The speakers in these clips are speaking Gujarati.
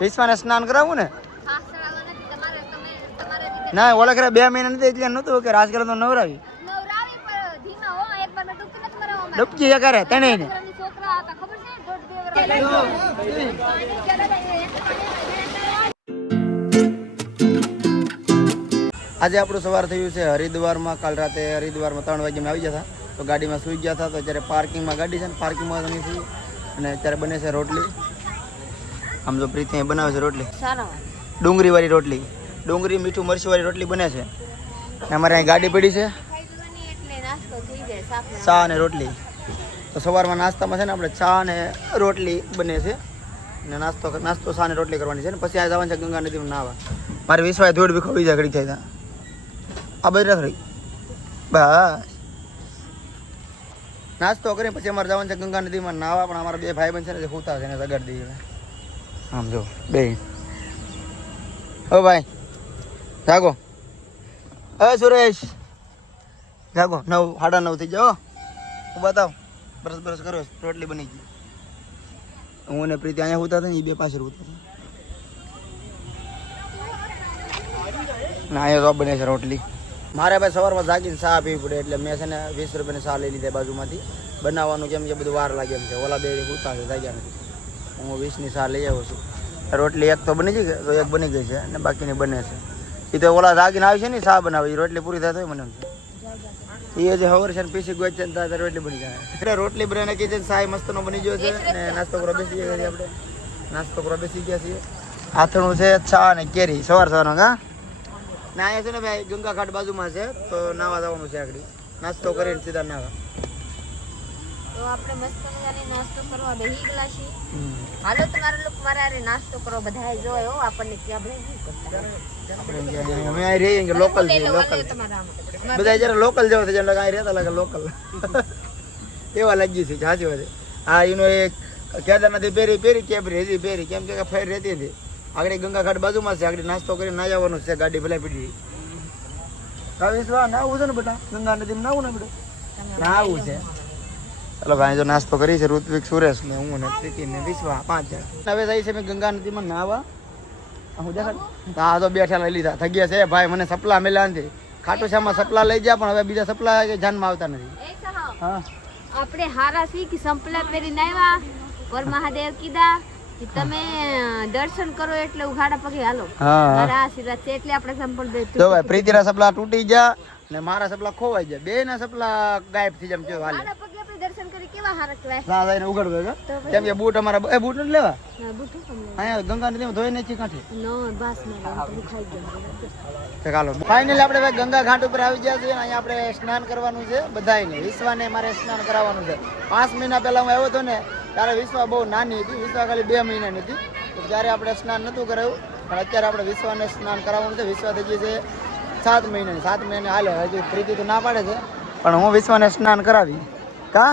વિશ્વાને સ્નાન કરાવવું ને ના ઓલા કરે 2 મહિના નથી એટલે નતું કે રાજ કરે તો નવરાવી ડૂબકી કરે તને ને આજે આપણું સવાર થયું છે હરિદ્વારમાં. કાલ રાતે હરિદ્વારમાં 3 વાગે આવી ગયા હતા તો ગાડીમાં સુઈ ગયા હતા. તો અત્યારે પાર્કિંગમાં ગાડી છે ને પાર્કિંગમાં તમે સુઈ અને અત્યારે બને છે રોટલી. આમ જો પ્રીતિ બનાવે છે રોટલી ડુંગળી વાળી રોટલી, ડુંગળી મીઠું મરચું વાળી રોટલી બને છે. અમારે અહીં ગાડી પડી છે ચા અને રોટલી. તો સવારમાં નાસ્તામાં છે ને આપણે ચા અને રોટલી બને છે ને નાસ્તો ચા અને રોટલી કરવાની છે ને પછી આ જવાનું છે ગંગા નદીમાં નાહવા. મારે વિશ્વાસ ધોડ બી ખોઈ જાય ઘડી થાય આ બધી રસ રહી બસ નાસ્તો કરીને પછી અમારે જવાનું છે ગંગા નદીમાં નાહવા. પણ અમારા 2 ભાઈ બહેન છે ને જે હુતા છે ને સગાડી દઈએ આમ જો બે ઓ ભાઈ જાગો. સુરેશ જાગો 9 સાડા 9 થઈ જાઓ. હું બતાવ બરસ કરો રોટલી બની ગઈ. હું ને પ્રીતિ અહીંયા હુતા હતા ને એ 2 પાછળ હુતા હતા ના અહીંયા તો બને છે રોટલી. મારે ભાઈ સવારમાં જાગીને ચા પીવી પડે એટલે મેં છે ને 20 રૂપિયાની ચા લઈ લીધી બાજુમાંથી. બનાવવાનું કેમ કે બધું વાર લાગે એમ છે. ઓલા 2 હુતા છે જાગ્યા નથી. હું 20ની ચા લઈ આવ્યો છું. રોટલી એક તો બની ગઈ તો એક બની ગઈ છે અને બાકીની બને છે. એ તો ઓલા જાગીને આવી છે ને ચા બનાવે એ રોટલી પૂરી થાય તો મને એ જે હવર છે ને પીસી ગોચ છે ને રોટલી બની જાય. એટલે રોટલી બને નાખી છે ચા મસ્તનો બની ગયો છે અને નાસ્તો કરવા બેસી ગયા છીએ આપણે. નાસ્તો કરવા બેસી ગયા છીએ. આથણું છે ચા અને કેરી સવારનો હા ને અહીંયા છે ને ભાઈ ગંગા ઘાટ બાજુમાં છે તો નાવા જવાનું છે આગળ. નાસ્તો કરીને સીધા નાવા. તો આપણે મસ્ત મજાની નાસ્તો કરવા બેહી ગયેલા છીએ. હાલો તમારા લોકો મારા આરે નાસ્તો કરો બધાય જોયો આપણને ક્યાં ભાઈ આપણે અમે આ રહીએ કે લોકલ છે લોકલ બધા જરા લોકલ જેવા થઈ જાય આ રહેતા લાગે લોકલ એવા લાગી છે સાચી વાત. હા એનો એક કેદારનાથી પેરી કેબરી હજી પેરી કેમ કે ફેર રહેતી હતી આગળ ગંગા ઘાટ બાજુમાં છે. આગળ નાસ્તો કરીને ના જવાનું છે ગાડી ભલે પડી નાવું છે ને બેટા ગંગા નદીમાં નાવું ને બેટા નાવું છે. ચાલો ભાઈ જો નાસ્તો કરી છે ઋત્વિક સુરેશ ને હું ને પ્રીતિ ને વિશ્વા 5 જણા. હવે જઈ છે મેં ગંગા નદીમાં નાવા. હું દેખાડ હા તો બેઠા લઈ લીધા થઈ ગયા છે ભાઈ. મને સપલા મેલા નથી ખાટુ શ્યામમાં સપલા લઈ ગયા પણ હવે બીજા સપલા જાનમાં આવતા નથી. હા આપણે હારા સી કે સંપલા પહેરીને આવ્યા પર મહાદેવ કીધા કે તમે દર્શન કરો એટલે ઉઘાડા પગે હાલો. મારા આશીર્વાદ છે એટલે આપણે સંપલ દે. જો ભાઈ પ્રીતિના સપલા તૂટી ગયા ને મારા સપલા ખોવાઈ ગયા. 2 ના સપલા ગાયબ થઈ જાય જો હાલે. દર્શન કરી કેવા હારા કહેવાય. ના જઈને ઉઘડવે કેમ કે બૂટ અમારા બૂટ નથી લેવા. હા બૂટ અહીંયા ગંગા નદીમાં ધોઈ નથી કાંઠે નો બસ માં તો ખાઈ ગયો. ચાલો ફાઇનલી આપણે ભાઈ ગંગા ઘાટ ઉપર આવી ગયા છીએ. અહીંયા આપણે સ્નાન કરવાનું છે બધાયને. વિશ્વાને મારે સ્નાન કરાવવાનું છે. 5 મહિના પહેલા હું આવ્યો હતો ને ત્યારે વિશ્વા બહુ નાની હતી. વિશ્વા ખાલી 2 મહિનાની હતી તો ત્યારે આપણે સ્નાન નહોતું કરાવ્યું પણ અત્યારે આપણે વિશ્વાને સ્નાન કરાવવાનું છે. વિશ્વા થઈ ગઈ છે 7 મહિનાની. 7 મહિને હાલે હજી પ્રીતિ તો ના પાડે છે પણ હું વિશ્વાને સ્નાન કરાવી. કા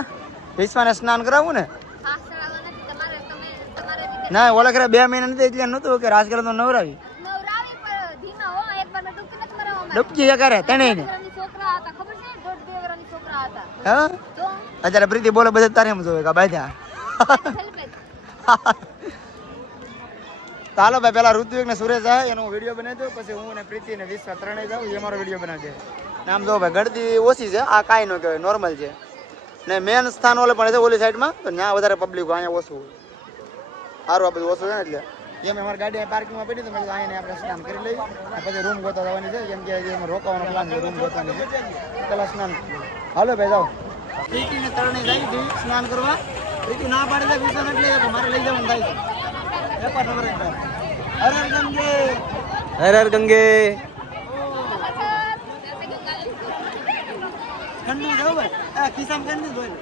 વિશ્વાને સ્નાન કરાવવું ને ના ઓલા કરે 2 મહિના નથી એટલે નહોતું કે રાજ કરે તો નવરાવી ડૂબકી કરે તને ને હા અત્યારે પ્રીતિ બોલે બધા તારે એમ જોવે કે બાધા. ચાલો ભાઈ પેલા ઋત્વિક ને સુરેશ જાય એનો વિડીયો બનાવી દો પછી હું ને પ્રીતિ ને વિશ્વા 3 જાઉં એ મારો વિડીયો બનાવી દે. આમ જો ભાઈ ગળદી ઓછી છે આ કાંઈ ન કહેવાય નોર્મલ છે ને મેન સ્થાન ઓલે પણ છે ઓલી સાઈડમાં તો ત્યાં વધારે પબ્લિક અહીંયા ઓછું સારું આ બધું ઓછું છે ને એટલે જેમ અમારી ગાડી પાર્કિંગમાં પડી તો મેં અહીંયા આપણે સ્નાન કરી લઈ પછી રૂમ ગોતવા જવાની છે કેમ કે એમાં રોકાવાનો પ્લાન છે રૂમ ગોતવાની છે પેલા સ્નાન. હાલો ભાઈ જાઓ. પ્રીતિને 3 જાય હતી સ્નાન કરવા. પ્રીતિ ના પાડે છે વિશ્વાસ એટલે મારે લઈ જવાનું થાય છે. વેપાર નંબર હર ગંગે હર ગંગે ઠંડુ જાવ ભાઈ આ ખિસ્સામાં કરી દીધું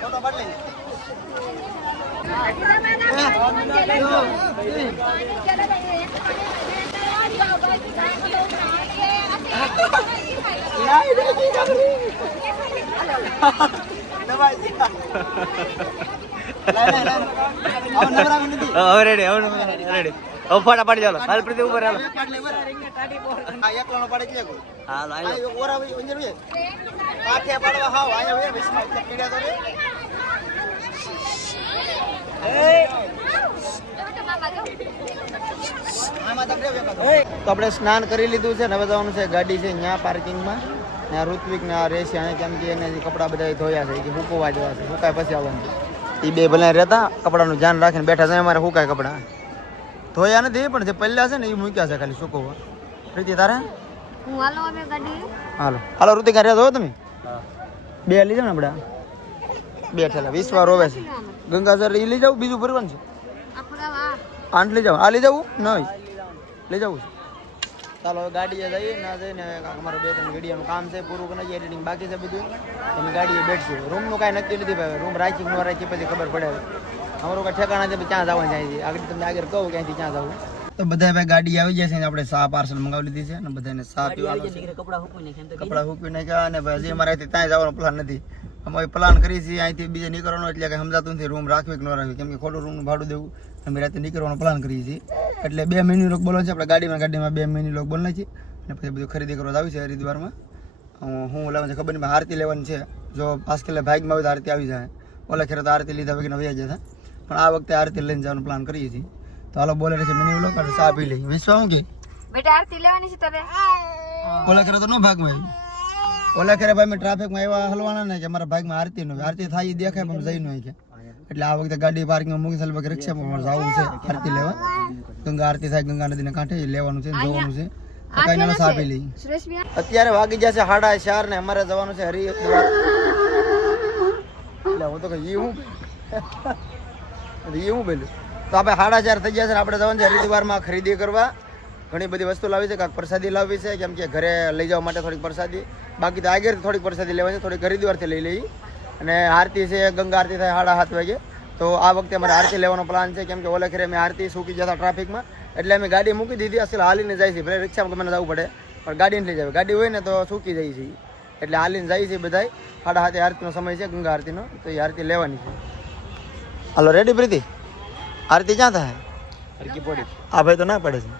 ફોટો પાડ લે રેડી રેડી ફટાફટ ચાલો હાલ પ્રીતિ ઉપર હાલો એકલાનો પાડે કે હાલ આયો ઓરા અંજર વે કાઠે પાડવા હાવ આયા વે વિસ્મા પીડ્યા તો રે તો આપણે સ્નાન કરી લીધું છે ને હવે જવાનું છે ગાડી છે અહીંયા પાર્કિંગમાં ત્યાં ઋત્વિક ને આ રહેશે અહીંયા કેમ કે એને કપડા બધા ધોયા છે કે હુકવા જવા છે હુકાય પછી આવવાનું છે એ બે ભલે રહેતા કપડાનું ધ્યાન રાખીને બેઠા છે અમારે હુકાય કપડા ધોયા નથી પણ જે પહેલા છે ને એ મૂક્યા છે ખાલી સુકવવા. પ્રીતિ તારે હું હાલો અમે ગાડી હાલો હાલો ઋતિકા રહ્યા છો તમે બે લઈ જાવ ને આપડા બે ઠેલા 20 વાર રોવે છે ગંગાસર એ લઈ જાવ બીજું ભરવાનું છે આઠ લઈ જાવ આ લઈ જવું નહીં લઈ જવું છે. ચાલો હવે ગાડીએ જઈએ ના જઈને અમારું 2-3 વિડીયોનું કામ છે પૂરું કરી એડિટિંગ બાકી છે બધું એની ગાડીએ બેઠશું. રૂમનું કાંઈ નક્કી નથી ભાઈ રૂમ રાખી ન રાખી પછી ખબર પડે અમારું કાંઈ ઠેકાણા છે ક્યાં જવાનું જાય છે આગળ તમને આગળ કહું ક્યાંથી ક્યાં જવું. તો બધા ભાઈ ગાડી આવી જાય છે આપણે ચા પાર્સલ મંગાવી લીધી છે અને બધાને ચા પીવાનું છે કપડા હૂકવી નાખ્યા અને ભાઈ હજી અમારે અહીંથી ત્યાં જવાનો પ્લાન નથી અમે પ્લાન કરી છીએ અહીંથી બીજે નીકળવાનો એટલે કંઈ સમજાતું નથી રૂમ રાખવી કે ન રાખવી કેમ કે ખોટું રૂમનું ભાડું દેવું અમે રાતે નીકળવાનો પ્લાન કરીએ છીએ એટલે 2 મિનિટ લોક બોલવાનું છે આપણે ગાડીમાં 2 મિનિટ લોક બોલના છે અને પછી બધું ખરીદી કરવા આવી છે હરિદ્વારમાં. હું લેવાનું છે ખબર નહીં આરતી લેવાની છે જો 5 કિલો ભાગમાં આવે તો આરતી આવી જાય ઓલા ખેર તો આરતી લીધા વગર વયા જતા પણ આ વખતે આરતી લઈને જવાનો પ્લાન કરીએ છીએ. તો હાલો બોલે છે મિની વ્લોગ અને ચા પી લઈએ. વિશ્વા શું કે બેટા આરતી લેવાની છે તને ઓલા ખેર તો નો ભાગમાં આવી ઓલા ખેર ભાઈ મેં ટ્રાફિકમાં એવા હલવાના ને કે અમારા ભાગમાં આરતી નો આરતી થાય એ દેખાય પણ જઈ ન હોય કે એટલે આ વખતે ગાડી પાર્કિંગમાં મૂકી ચાલ બાકી રિક્ષામાં જવું છે આરતી લેવા ગંગા આરતી થાય ગંગા નદીને કાંઠે લેવાનું છે જોવાનું છે કઈ ના ચા પી લઈએ. અત્યારે વાગી જશે 4:30 ને અમારે જવાનું છે હરિદ્વાર એટલે હું તો કઈ હું બોલું તો આપણે 4:30 થઈ ગયા છે આપણે જવાનું છે હરિદ્વારમાં ખરીદી કરવા. ઘણી બધી વસ્તુ લાવી છે કાંઈક પ્રસાદી લાવવી છે કેમ કે ઘરે લઈ જવા માટે થોડીક પ્રસાદી બાકી તો આગળથી થોડીક પ્રસાદી લેવાની છે થોડીક હરિદ્વારથી લઈ લઈ અને આરતી છે ગંગા આરતી થાય 7:30 વાગે તો આ વખતે અમારે આરતી લેવાનો પ્લાન છે કેમ કે ઓલા ખેરે મેં આરતી સૂકી જતા ટ્રાફિકમાં એટલે અમે ગાડી મૂકી દીધી અસલ હાલીને જાય છે ભલે રિક્ષામાં ગમે જવું પડે પણ ગાડીને લઈ જાય ગાડી હોય ને તો સૂકી જાય છે એટલે હાલીને જાય છે બધાય 7:30 આરતીનો સમય છે ગંગા આરતીનો તો એ આરતી લેવાની છે. હાલો રેડી પ્રીતિ આરતી ક્યાં થાય આ ભાઈ તો ના પડે છે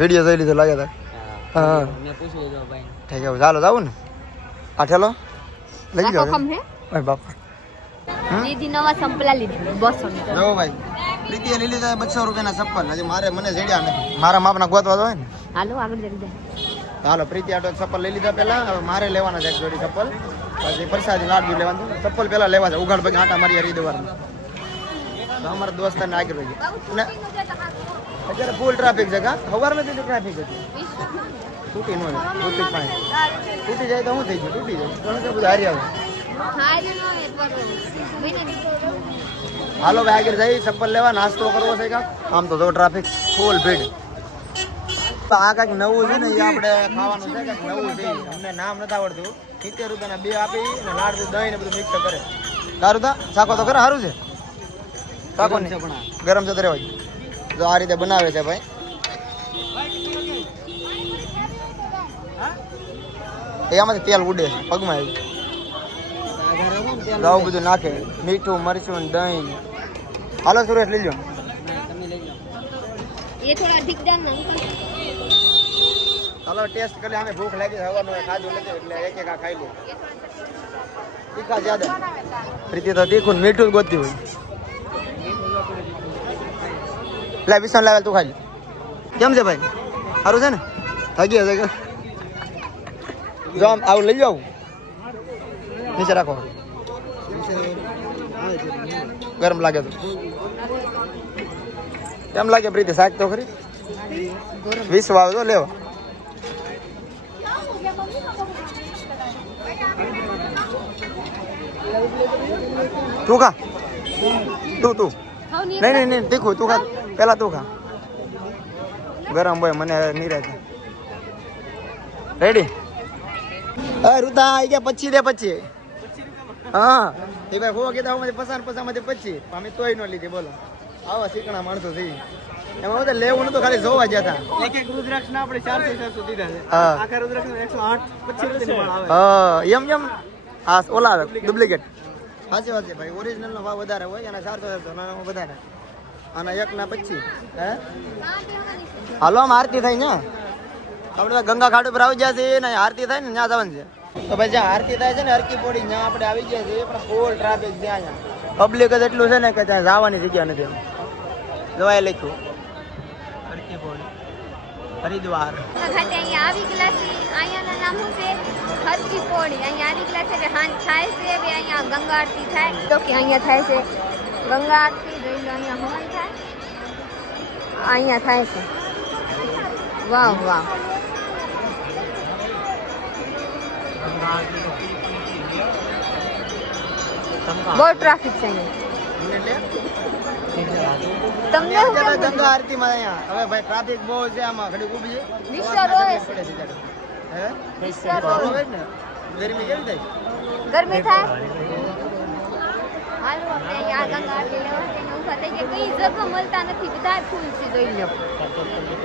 વિડીયો જોઈ લીધો લાગે તા હા ઠીક છે ચાલો જાવું ને આ ઠેલો લઈ જાઓ ઓય બાપા દીદી નવા સંપલા લીધી 200 જો ભાઈ પ્રીતિએ લઈ લીધા 200 રૂપિયાના ચપ્પલ હજી મારે મને જડ્યા નથી મારા માપના ગોતવા હોય ને હાલો આગળ જઈ દે હાલો પ્રીતિ આટો ચપ્પલ લઈ લીધા પહેલા હવે મારે લેવાના છે એક જોડી ચપ્પલ પછી પ્રસાદી લાડુ લેવાનું ચપ્પલ પહેલા લેવા છે ઉઘાડ પગે આટા મારી હરિદ્વારમાં તો અમારા દોસ્તારને આગળ રહી અને અત્યારે ફૂલ ટ્રાફિક છે કા સવારમાં તો ટ્રાફિક હતી તૂટી ન જાય તૂટી પાણી તૂટી જાય તો શું થઈ ગયું તૂટી જાય ઘણું બધું હારી આવે હાલો ભાઈ આગળ જઈ ચપ્પલ લેવા નાસ્તો કરવો છે કાંક આમ તો જો ટ્રાફિક ફૂલ ભીડ આ કાંઈક નવું છે ને એ આપણે ખાવાનું છે કાંઈક નવું છે અમને નામ નથી આવડતું 70 રૂપિયાના 2 આપી ને લાડુ દહીં ને બધું મિક્સ કરે સારું તા શાકો તો કરે સારું છે શાકો ને ગરમ છે તો રહેવા જો આ રીતે બનાવે છે ભાઈ એમાંથી તેલ ઉડે છે પગમાં આવ્યું ગાવું બધું નાખે મીઠું મરચું દહીં હાલો સુરેશ લઈ લો ये थोड़ा अधिक डालना ચાલો ટેસ્ટ કરી અમે ભૂખ લાગી હવાનું ખાધું નથી એટલે એક એક આ ખાઈ લે તીખા જ્યાદા પ્રીતિ તો તીખું મીઠું ગોતી હોય લે વિસન લાવેલ તું ખાઈ લે કેમ છે ભાઈ સારું છે ને થાકી હશે કે જો આમ આવું લઈ જાઉં નીચે રાખો ગરમ લાગે તો કેમ લાગે પ્રીતિ શાક તો ખરી 20 વાવ તો લેવા તું ખા તું નહીં તીખું તું ખા પેલા તું ખા ગરમ હોય મને નિરાતે રેડી રુતા આવી ગયા પછી દે પછી હા એ ભાઈ હો કીધા હું પસામાંથી 25 અમે તોય ન લીધી બોલો આવા શીકણા માણસો થઈ એમાં બધા લેવું નતું ખાલી જોવા જતા એક રુદ્રાક્ષ ના આપણે 400 દીધા છે હા આખા રુદ્રાક્ષ 108 25 રૂપિયાની માળ આવે હા એમ હા ઓલા ડુપ્લિકેટ સાચી વાત છે ભાઈ ઓરિજિનલ નો ભાવ વધારે હોય એના 400 નાના વધારે આના 1 ના 25 હે હાલો આમ આરતી થાય ને આપણે ગંગા ઘાટ ઉપર આવી ગયા છે ને આરતી થાય ને ત્યાં જવાનું છે તો ભાઈ જ્યાં આરતી થાય છે ને હરકી પોડી ત્યાં આપણે આવી ગયા છીએ પણ ફૂલ ટ્રાફિક ત્યાં પબ્લિક જ એટલું છે ને કે ત્યાં જવાની જગ્યા નથી એમ જોવાય લખ્યું હરકી પોડી હરિદ્વાર ઘાટે અહીંયા આવી ગયેલા છે અહીંયાના નામ શું છે હરકી પોડી અહીંયા આવી ગયેલા છે કે હાંજ થાય છે હવે અહીંયા ગંગા આરતી થાય તો કે અહીંયા થાય છે ગંગા આરતી જોઈ લો અહીંયા હવન થાય અહીંયા થાય છે વાહ વાહ બહુ ટ્રાફિક છે તમને શું કેવું? ગંગા આરતી માં અહીંયા હવે ભાઈ ટ્રાફિક બહુ છે આમાં ઘડી ઊભી વિસ્તાર હોય છે. હે વિસ્તાર સારું હોય. હોય ને ગરમી કેવી થાય ગરમી થાય હાલો આપણે અહીંયા આ ગંગા આરતી લેવા જઈને ઊભા થઈ ગયા કઈ જગ્યા મળતા નથી બધા ફૂલ છે જોઈ લો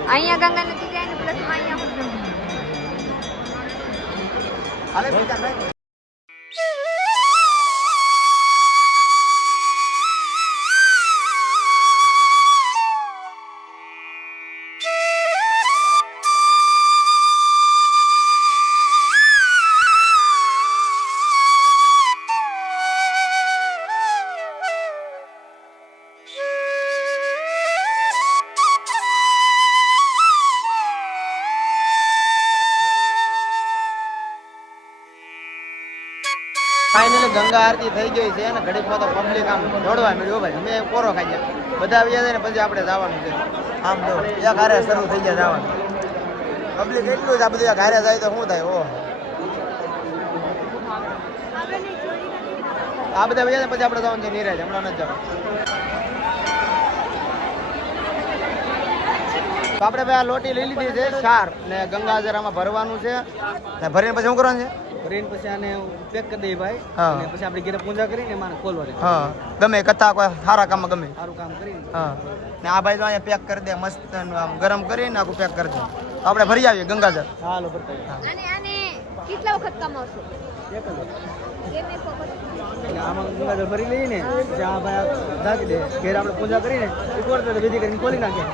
અહીંયા ગંગા નથી જાય ને પ્લસ અહીંયા હાલે ભીતા ભાઈ ફાઇનલી ગંગા આરતી થઈ ગઈ છે અને ઘડીકમાં તો પબ્લિક આમ દોડવા મળ્યો ભાઈ અમે કોરો ખાઈ ગયા બધા આવી જાય ને પછી આપણે જવાનું છે આમ જો એક હારે શરૂ થઈ ગયા જવાનું પબ્લિક એટલું જ આ બધું હારે જાય તો શું થાય ઓહ આ બધા આવી જાય ને પછી આપણે જવાનું છે નિરાજ હમણાં નથી જવાનું તો આપણે ભાઈ આ લોટી લઈ લીધી છે 4 ને ગંગાજર આમાં ભરવાનું છે ને ભરીને પછી શું કરવાનું છે ભરીને પછી આને પેક કરી દઈએ ભાઈ હા. અને પછી આપણે ઘરે પૂજા કરીને એમાં ખોલવાની હા ગમે કથા કોઈ સારા કામમાં ગમે સારું કામ કરીને હા ને આ ભાઈ તો અહીંયા પેક કરી દે મસ્ત આમ ગરમ કરીને આખું પેક કરી દે તો આપણે ભરી આવીએ ગંગાજળ હાલો ભરતા અને આને કેટલા વખત કમાવશો એક જ કેમ એક વખત એટલે આમાં ગંગાજળ ભરી લઈએ ને પછી આ ભાઈ ઢાંકી દે ઘેર આપણે પૂજા કરીને ઉપર તો વિધિ કરીને ખોલી નાખીએ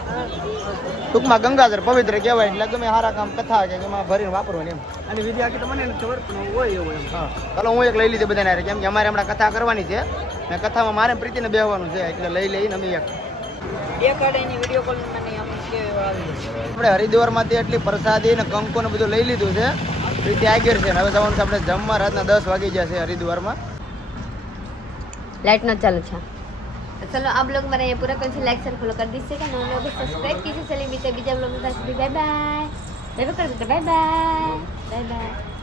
ટૂંકમાં ગંગાજળ પવિત્ર કહેવાય એટલે ગમે સારા કામ કથા કે એમાં ભરીને વાપરવાની એમ અને વિધિ આખી તો મને નથી ખબર પણ હોય એવું એમ હા ચાલો હું એક લઈ લીધી બધાને હારે, કેમ કે અમારે હમણાં કથા કરવાની છે ને કથામાં મારે પ્રીતિને બેહવાનું છે એટલે લઈ લઈને અમે એક આપણે હરિદ્વારમાંથી એટલી પ્રસાદી ને કંકુ ને બધું લઈ લીધું છે પ્રીતિ આગળ છે ને હવે જવાનું છે આપણે જમવા રાતના 10 વાગી ગયા છે હરિદ્વારમાં लाइट ना चालू था तो चलो आप लोग मेरे ये पूरा कौन लाइक शेयर फॉलो कर दीजिएगा नौ लोग सब्सक्राइब कीजिए चलिए बीते बीजा लोग बाय बाय बाय बाय कर देते बाय बाय बाय बाय